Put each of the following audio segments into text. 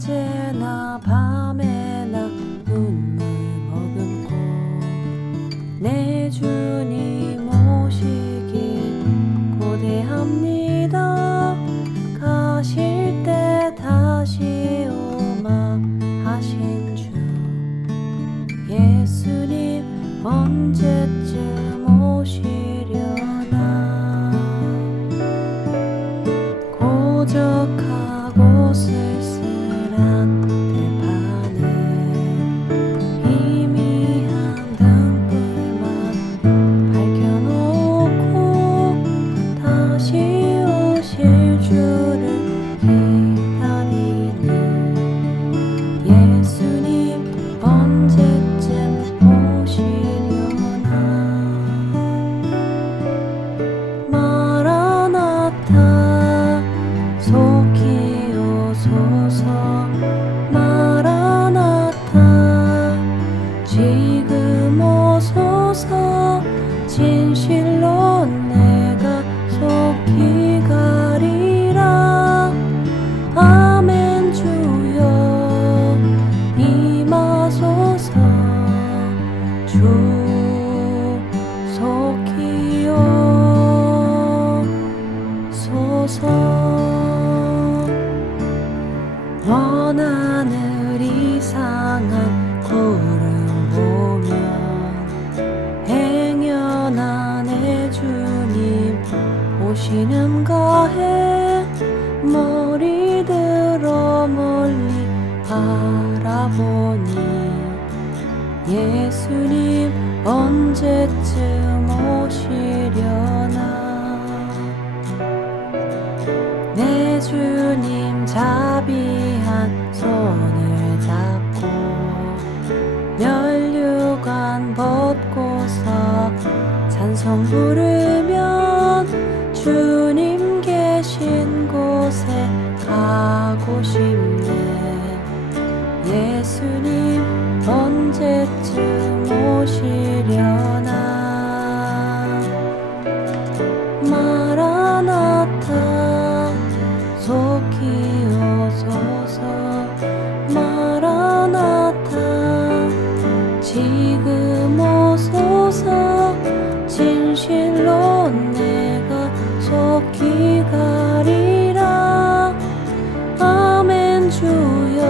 낮에나 밤에나 눈물 머금고 내 주님 오시길 고대합니다. 가실 때 다시 오마 하신 주 예수님 언제쯤 오시려나. 고적하고 쓸쓸한 들판에 희미한 등불만 밝혀놓고 다시 오실 주를 기다리는 예수님 언제쯤 오시려나. 마라나타 속히 오소서. 마라나타 지금 오소서. 진실로 내가 속히 가리라. 아멘 주여 임하소서. 주 속히 오소서. 먼 하늘 이상한 구름 보면 행여나 내 주님 오시는가 해. 머리 들어 멀리 바라보니 예수님 언제쯤 오시려나. 내 주님 자비한 손을 잡고 면류관 벗고서 찬송 부르면 주님 계신 곳에 가고 싶네. 예수님 언제쯤 오시려나. 마라나타 속히 오소서. 마라나타 지금 오소서. 진실로 내가 속히 가리라. 아멘 주여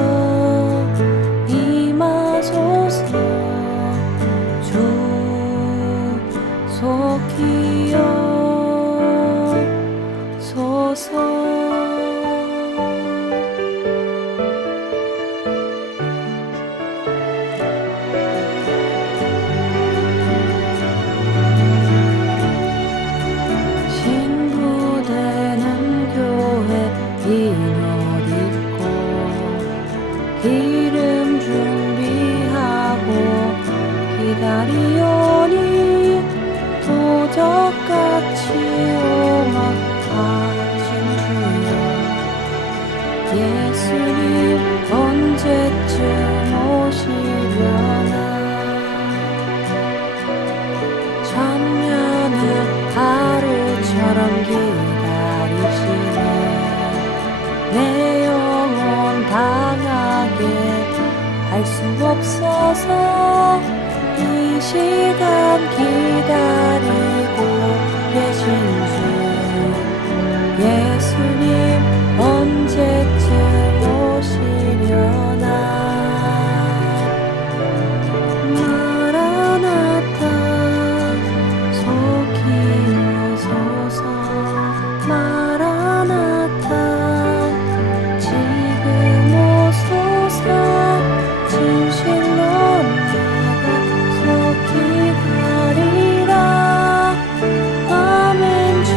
임하소서. 주 속히 오소서. 신부되는 교회 이 옷 입고 기름 준비하고 기다리오니 도적같이 오마 하신 주여 예수님 언제쯤 오시려나. 천년을 하루처럼 기다리시네. 내 영혼 당하게 할 수 없어서 이 시간 기다리고 계신 주 예수님 언제쯤 오시려나. 마라나타 속히 오소서. 마라나타 지금 오소서. 진실로 내가 속히 가리라. 아멘 주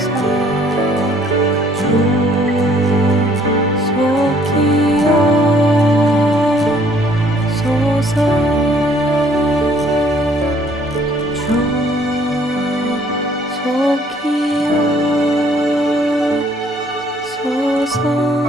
주 속히여소서 주 속히여소서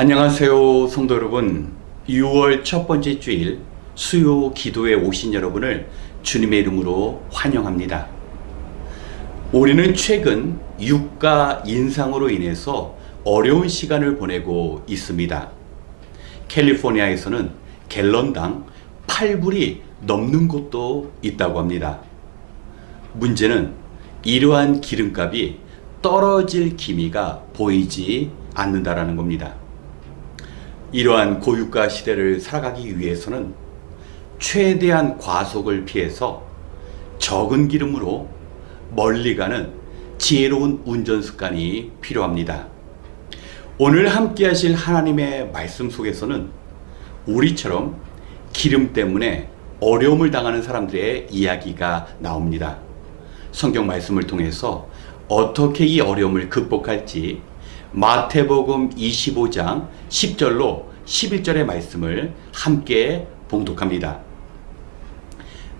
안녕하세요, 성도 여러분. 6월 첫 번째 주일 수요 기도에 오신 여러분을 주님의 이름으로 환영합니다. 우리는 최근 유가 인상으로 인해서 어려운 시간을 보내고 있습니다. 캘리포니아에서는 갤런당 8불이 넘는 곳도 있다고 합니다. 문제는 이러한 기름값이 떨어질 기미가 보이지 않는다라는 겁니다. 이러한 고유가 시대를 살아가기 위해서는 최대한 과속을 피해서 적은 기름으로 멀리 가는 지혜로운 운전 습관이 필요합니다. 오늘 함께 하실 하나님의 말씀 속에서는 우리처럼 기름 때문에 어려움을 당하는 사람들의 이야기가 나옵니다. 성경 말씀을 통해서 어떻게 이 어려움을 극복할지 마태복음 25장 10절로 11절의 말씀을 함께 봉독합니다.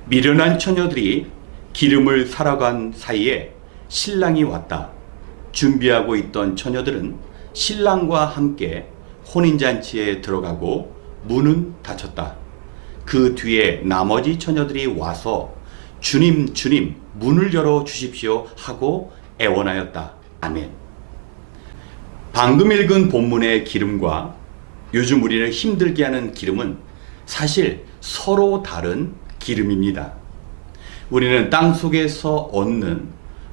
미련한 처녀들이 기름을 사러 간 사이에 신랑이 왔다. 준비하고 있던 처녀들은 신랑과 함께 혼인잔치에 들어가고 문은 닫혔다. 그 뒤에 나머지 처녀들이 와서 주님, 주님, 문을 열어 주십시오 하고 애원하였다. 아멘. 방금 읽은 본문의 기름과 요즘 우리를 힘들게 하는 기름은 사실 서로 다른 기름입니다. 우리는 땅속에서 얻는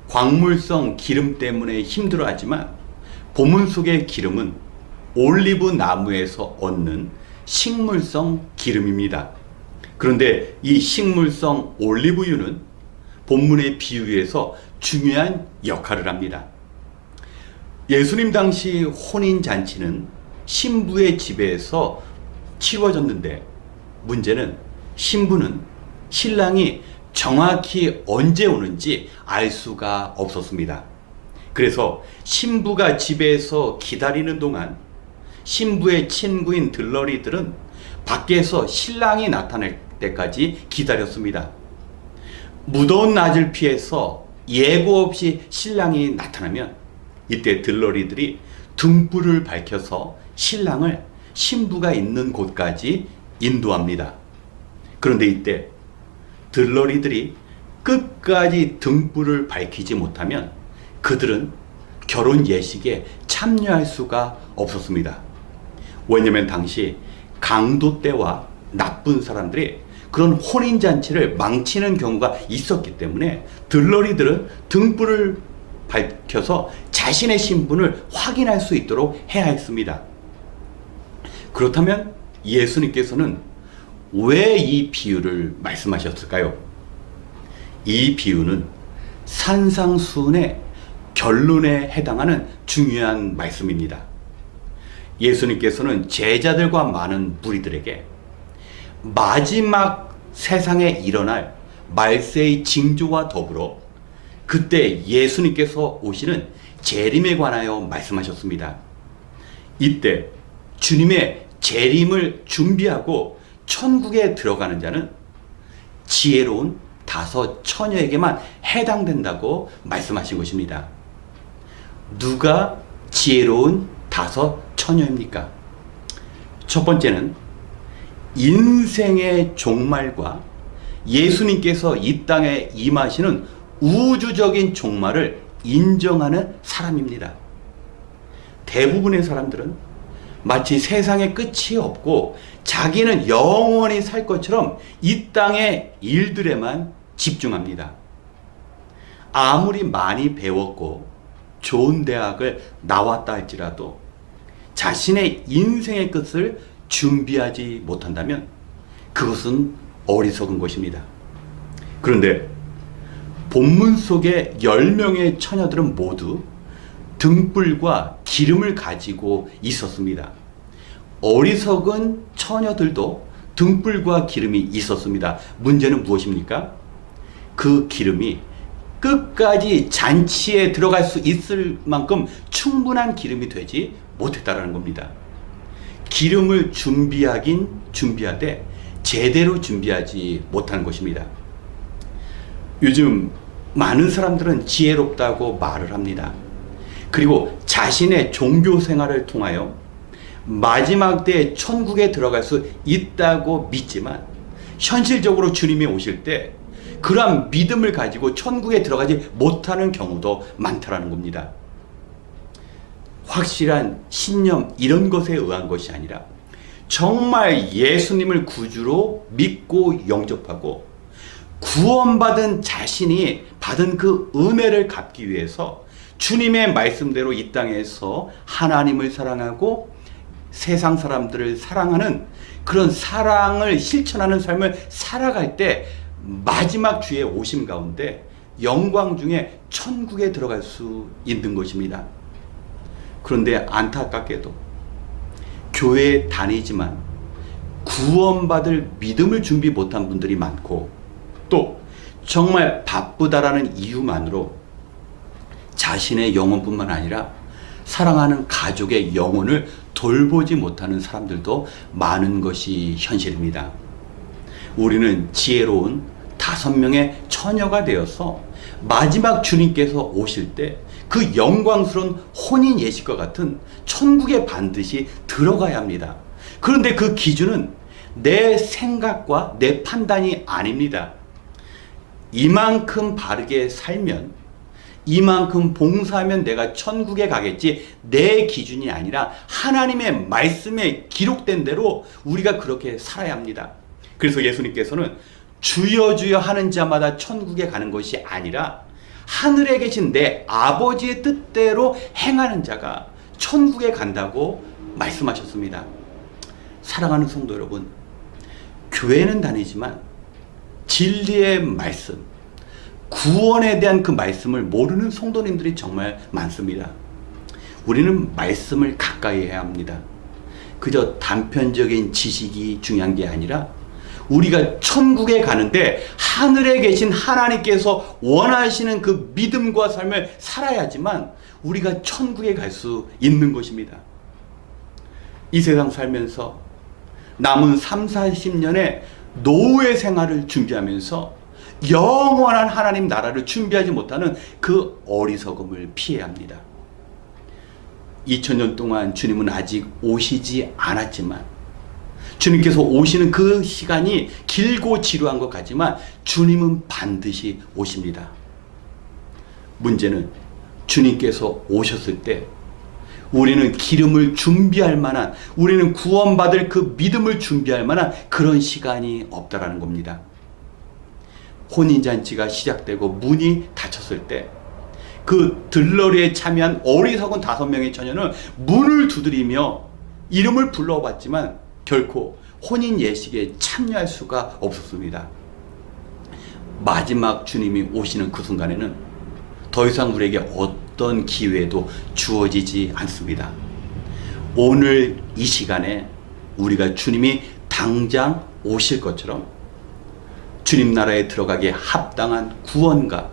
광물성 기름 때문에 힘들어하지만 본문 속의 기름은 올리브 나무에서 얻는 식물성 기름입니다. 그런데 이 식물성 올리브유는 본문의 비유에서 중요한 역할을 합니다. 예수님 당시 혼인잔치는 신부의 집에서 치러졌는데 문제는 신부는 신랑이 정확히 언제 오는지 알 수가 없었습니다. 그래서 신부가 집에서 기다리는 동안 신부의 친구인 들러리들은 밖에서 신랑이 나타날 때까지 기다렸습니다. 무더운 낮을 피해서 예고 없이 신랑이 나타나면 이때 들러리들이 등불을 밝혀서 신랑을 신부가 있는 곳까지 인도합니다. 그런데 이때 들러리들이 끝까지 등불을 밝히지 못하면 그들은 결혼 예식에 참여할 수가 없었습니다. 왜냐하면 당시 강도 때와 나쁜 사람들이 그런 혼인잔치를 망치는 경우가 있었기 때문에 들러리들은 등불을 밝혀서 자신의 신분을 확인할 수 있도록 해야 했습니다. 그렇다면 예수님께서는 왜 이 비유를 말씀하셨을까요? 이 비유는 산상수훈의 결론에 해당하는 중요한 말씀입니다. 예수님께서는 제자들과 많은 무리들에게 마지막 세상에 일어날 말세의 징조와 더불어 그때 예수님께서 오시는 재림에 관하여 말씀하셨습니다. 이때 주님의 재림을 준비하고 천국에 들어가는 자는 지혜로운 5 처녀에게만 해당된다고 말씀하신 것입니다. 누가 지혜로운 5 처녀입니까? 첫 번째는 인생의 종말과 예수님께서 이 땅에 임하시는 우주적인 종말을 인정하는 사람입니다. 대부분의 사람들은 마치 세상에 끝이 없고 자기는 영원히 살 것처럼 이 땅의 일들에만 집중합니다. 아무리 많이 배웠고 좋은 대학을 나왔다 할지라도 자신의 인생의 끝을 준비하지 못한다면 그것은 어리석은 것입니다. 그런데 본문 속의 10명의 처녀들은 모두 등불과 기름을 가지고 있었습니다. 어리석은 처녀들도 등불과 기름이 있었습니다. 문제는 무엇입니까? 그 기름이 끝까지 잔치에 들어갈 수 있을 만큼 충분한 기름이 되지 못했다는 겁니다. 기름을 준비하긴 준비하되 제대로 준비하지 못한 것입니다. 요즘 많은 사람들은 지혜롭다고 말을 합니다. 그리고 자신의 종교 생활을 통하여 마지막 때에 천국에 들어갈 수 있다고 믿지만 현실적으로 주님이 오실 때 그러한 믿음을 가지고 천국에 들어가지 못하는 경우도 많다라는 겁니다. 확실한 신념 이런 것에 의한 것이 아니라 정말 예수님을 구주로 믿고 영접하고 구원받은 자신이 받은 그 은혜를 갚기 위해서 주님의 말씀대로 이 땅에서 하나님을 사랑하고 세상 사람들을 사랑하는 그런 사랑을 실천하는 삶을 살아갈 때 마지막 주의 오심 가운데 영광 중에 천국에 들어갈 수 있는 것입니다. 그런데 안타깝게도 교회에 다니지만 구원받을 믿음을 준비 못한 분들이 많고 또 정말 바쁘다라는 이유만으로 자신의 영혼뿐만 아니라 사랑하는 가족의 영혼을 돌보지 못하는 사람들도 많은 것이 현실입니다. 우리는 지혜로운 5명의 처녀가 되어서 마지막 주님께서 오실 때 그 영광스러운 혼인 예식과 같은 천국에 반드시 들어가야 합니다. 그런데 그 기준은 내 생각과 내 판단이 아닙니다. 이만큼 바르게 살면, 이만큼 봉사하면 내가 천국에 가겠지, 내 기준이 아니라 하나님의 말씀에 기록된 대로 우리가 그렇게 살아야 합니다. 그래서 예수님께서는 주여 주여 하는 자마다 천국에 가는 것이 아니라 하늘에 계신 내 아버지의 뜻대로 행하는 자가 천국에 간다고 말씀하셨습니다. 사랑하는 성도 여러분, 교회는 다니지만 진리의 말씀, 구원에 대한 그 말씀을 모르는 성도님들이 정말 많습니다. 우리는 말씀을 가까이 해야 합니다. 그저 단편적인 지식이 중요한 게 아니라 우리가 천국에 가는데 하늘에 계신 하나님께서 원하시는 그 믿음과 삶을 살아야지만 우리가 천국에 갈 수 있는 것입니다. 이 세상 살면서 남은 3, 40년의 노후의 생활을 준비하면서 영원한 하나님 나라를 준비하지 못하는 그 어리석음을 피해야 합니다. 2000년 동안 주님은 아직 오시지 않았지만 주님께서 오시는 그 시간이 길고 지루한 것 같지만 주님은 반드시 오십니다. 문제는 주님께서 오셨을 때 우리는 기름을 준비할 만한, 우리는 구원받을 그 믿음을 준비할 만한 그런 시간이 없다라는 겁니다. 혼인잔치가 시작되고 문이 닫혔을 때 그 들러리에 참여한 어리석은 5명의 처녀는 문을 두드리며 이름을 불러봤지만 결코 혼인 예식에 참여할 수가 없었습니다. 마지막 주님이 오시는 그 순간에는 더 이상 우리에게 어떤 기회도 주어지지 않습니다. 오늘 이 시간에 우리가 주님이 당장 오실 것처럼 주님 나라에 들어가기에 합당한 구원과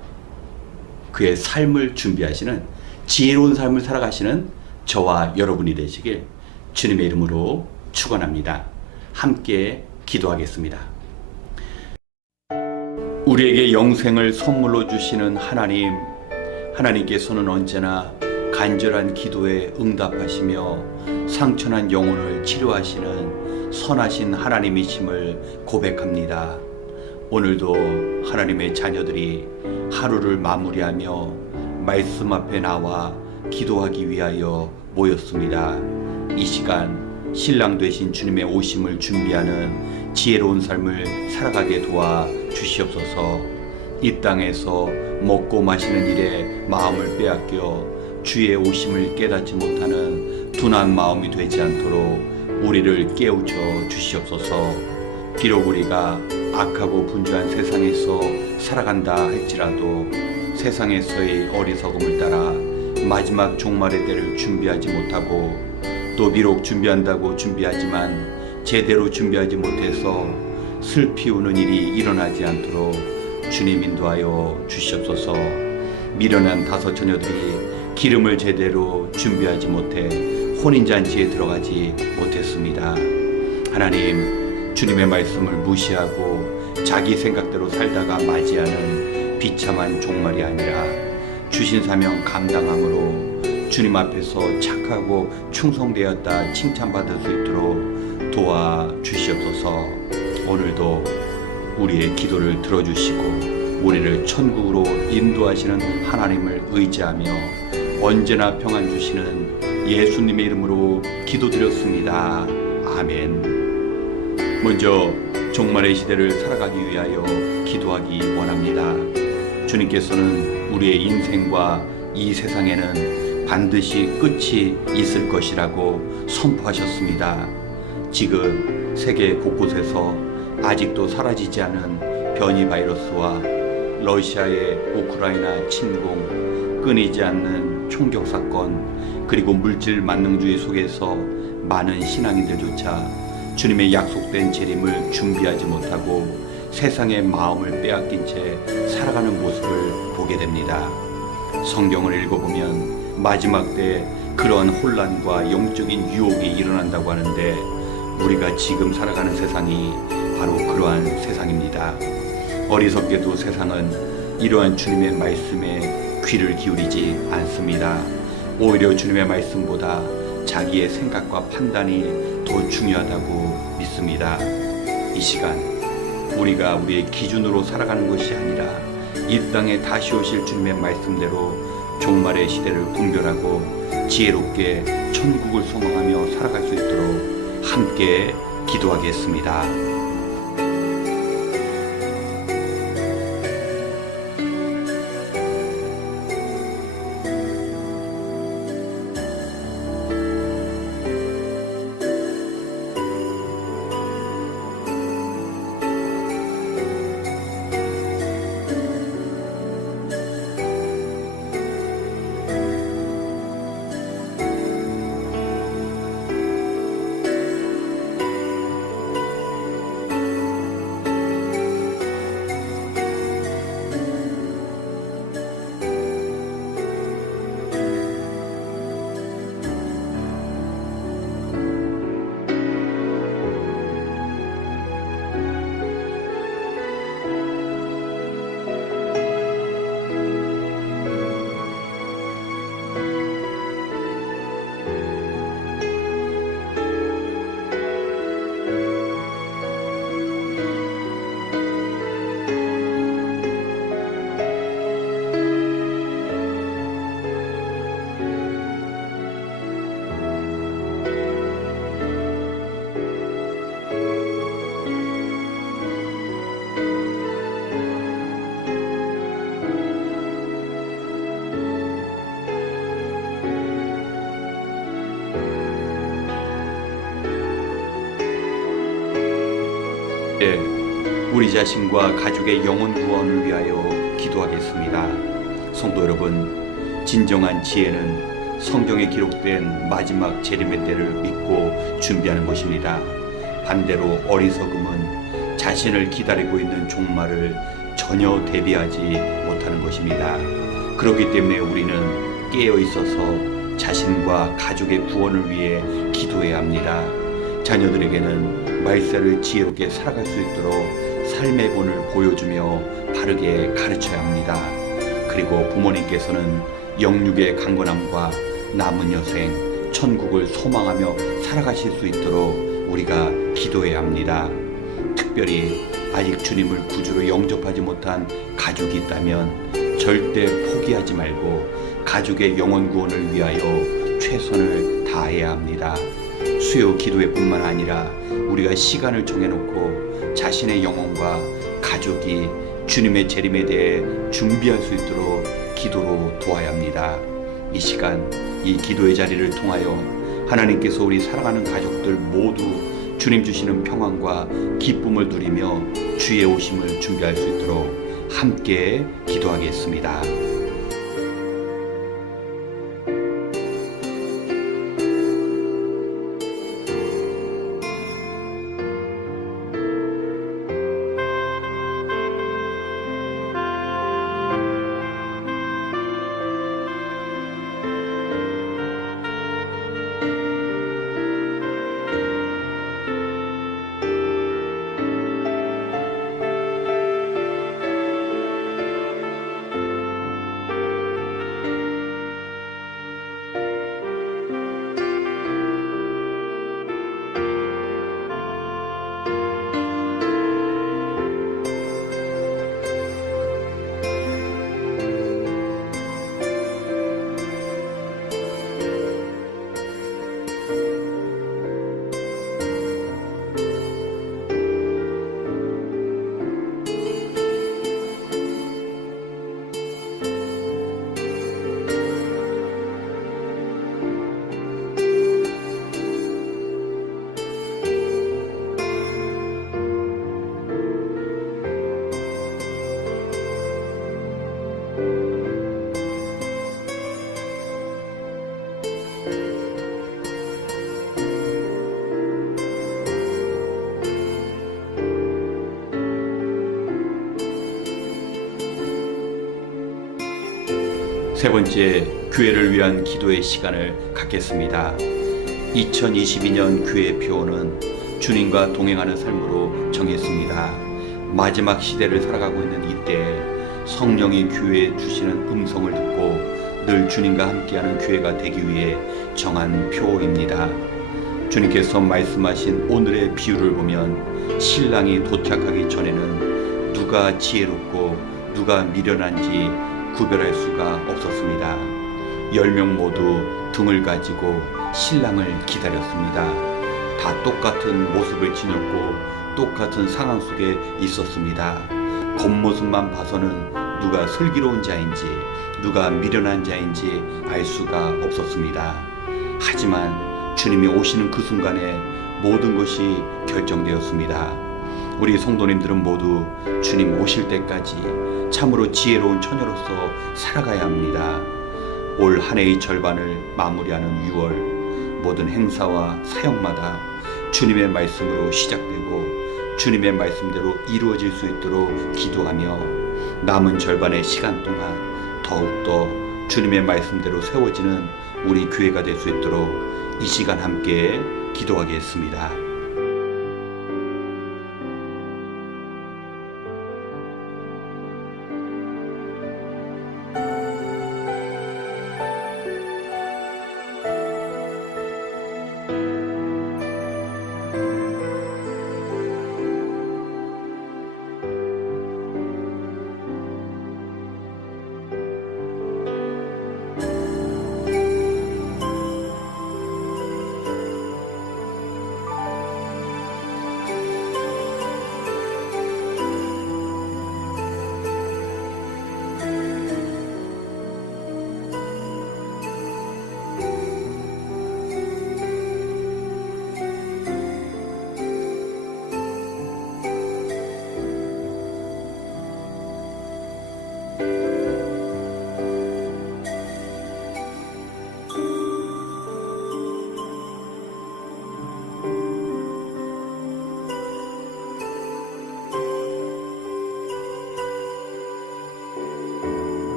그의 삶을 준비하시는 지혜로운 삶을 살아가시는 저와 여러분이 되시길 주님의 이름으로 축원합니다. 함께 기도하겠습니다. 우리에게 영생을 선물로 주시는 하나님, 하나님께서는 언제나 간절한 기도에 응답하시며 상처난 영혼을 치료하시는 선하신 하나님이심을 고백합니다. 오늘도 하나님의 자녀들이 하루를 마무리하며 말씀 앞에 나와 기도하기 위하여 모였습니다. 이 시간 신랑 되신 주님의 오심을 준비하는 지혜로운 삶을 살아가게 도와 주시옵소서. 이 땅에서 먹고 마시는 일에 마음을 빼앗겨 주의 오심을 깨닫지 못하는 둔한 마음이 되지 않도록 우리를 깨우쳐 주시옵소서. 비록 우리가 악하고 분주한 세상에서 살아간다 할지라도 세상에서의 어리석음을 따라 마지막 종말의 때를 준비하지 못하고 또 비록 준비한다고 준비하지만 제대로 준비하지 못해서 슬피 우는 일이 일어나지 않도록 주님 인도하여 주시옵소서. 미련한 다섯 처녀들이 기름을 제대로 준비하지 못해 혼인잔치에 들어가지 못했습니다. 하나님, 주님의 말씀을 무시하고 자기 생각대로 살다가 맞이하는 비참한 종말이 아니라 주신 사명 감당함으로 주님 앞에서 착하고 충성되었다 칭찬받을 수 있도록 도와주시옵소서. 오늘도 우리의 기도를 들어주시고 우리를 천국으로 인도하시는 하나님을 의지하며 언제나 평안 주시는 예수님의 이름으로 기도드렸습니다. 아멘. 먼저 종말의 시대를 살아가기 위하여 기도하기 원합니다. 주님께서는 우리의 인생과 이 세상에는 반드시 끝이 있을 것이라고 선포하셨습니다. 지금 세계 곳곳에서 아직도 사라지지 않은 변이 바이러스와 러시아의 우크라이나 침공, 끊이지 않는 총격 사건, 그리고 물질 만능주의 속에서 많은 신앙인들조차 주님의 약속된 재림을 준비하지 못하고 세상의 마음을 빼앗긴 채 살아가는 모습을 보게 됩니다. 성경을 읽어보면 마지막 때 그러한 혼란과 영적인 유혹이 일어난다고 하는데 우리가 지금 살아가는 세상이 바로 그러한 세상입니다. 어리석게도 세상은 이러한 주님의 말씀에 귀를 기울이지 않습니다. 오히려 주님의 말씀보다 자기의 생각과 판단이 더 중요하다고 믿습니다. 이 시간 우리가 우리의 기준으로 살아가는 것이 아니라 이 땅에 다시 오실 주님의 말씀대로 종말의 시대를 분별하고 지혜롭게 천국을 소망하며 살아갈 수 있도록 함께 기도하겠습니다. 우리 자신과 가족의 영혼 구원을 위하여 기도하겠습니다. 성도 여러분, 진정한 지혜는 성경에 기록된 마지막 재림의 때를 믿고 준비하는 것입니다. 반대로 어리석음은 자신을 기다리고 있는 종말을 전혀 대비하지 못하는 것입니다. 그렇기 때문에 우리는 깨어 있어서 자신과 가족의 구원을 위해 기도해야 합니다. 자녀들에게는 말세를 지혜롭게 살아갈 수 있도록 삶의 본을 보여주며 바르게 가르쳐야 합니다. 그리고 부모님께서는 영육의 강건함과 남은 여생, 천국을 소망하며 살아가실 수 있도록 우리가 기도해야 합니다. 특별히 아직 주님을 구주로 영접하지 못한 가족이 있다면 절대 포기하지 말고 가족의 영혼 구원을 위하여 최선을 다해야 합니다. 수요 기도회 뿐만 아니라 우리가 시간을 정해놓고 자신의 영혼과 가족이 주님의 재림에 대해 준비할 수 있도록 기도로 도와야 합니다. 이 시간 이 기도의 자리를 통하여 하나님께서 우리 사랑하는 가족들 모두 주님 주시는 평안과 기쁨을 누리며 주의 오심을 준비할 수 있도록 함께 기도하겠습니다. 세 번째, 교회를 위한 기도의 시간을 갖겠습니다. 2022년 교회 표어는 주님과 동행하는 삶으로 정했습니다. 마지막 시대를 살아가고 있는 이때 성령이 교회에 주시는 음성을 듣고 늘 주님과 함께하는 교회가 되기 위해 정한 표어입니다. 주님께서 말씀하신 오늘의 비유를 보면 신랑이 도착하기 전에는 누가 지혜롭고 누가 미련한지 구별할 수가 없었습니다. 10명 모두 등을 가지고 신랑을 기다렸습니다. 다 똑같은 모습을 지녔고 똑같은 상황 속에 있었습니다. 겉모습만 봐서는 누가 슬기로운 자인지 누가 미련한 자인지 알 수가 없었습니다. 하지만 주님이 오시는 그 순간에 모든 것이 결정되었습니다. 우리 성도님들은 모두 주님 오실 때까지 참으로 지혜로운 처녀로서 살아가야 합니다. 올 한 해의 절반을 마무리하는 6월 모든 행사와 사역마다 주님의 말씀으로 시작되고 주님의 말씀대로 이루어질 수 있도록 기도하며 남은 절반의 시간 동안 더욱더 주님의 말씀대로 세워지는 우리 교회가 될 수 있도록 이 시간 함께 기도하겠습니다.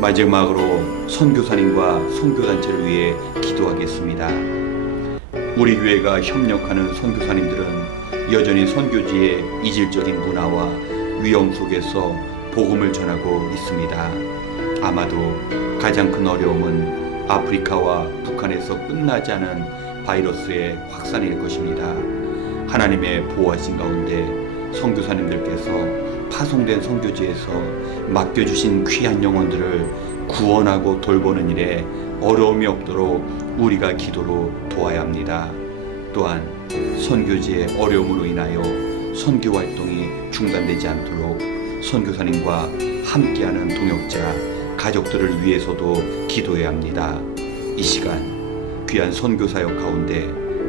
마지막으로 선교사님과 선교단체를 위해 기도하겠습니다. 우리 교회가 협력하는 선교사님들은 여전히 선교지의 이질적인 문화와 위험 속에서 복음을 전하고 있습니다. 아마도 가장 큰 어려움은 아프리카와 북한에서 끝나지 않은 바이러스의 확산일 것입니다. 하나님의 보호하신 가운데 선교사님들께서 파송된 선교지에서 맡겨주신 귀한 영혼들을 구원하고 돌보는 일에 어려움이 없도록 우리가 기도로 도와야 합니다. 또한 선교지의 어려움으로 인하여 선교 활동이 중단되지 않도록 선교사님과 함께하는 동역자, 가족들을 위해서도 기도해야 합니다. 이 시간 귀한 선교사역 가운데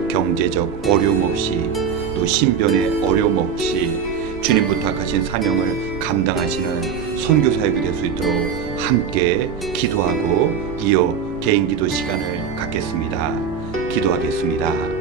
경제적 어려움 없이 또 신변의 어려움 없이 주님 부탁하신 사명을 감당하시는 선교사역이 될 수 있도록 함께 기도하고 이어 개인 기도 시간을 갖겠습니다. 기도하겠습니다.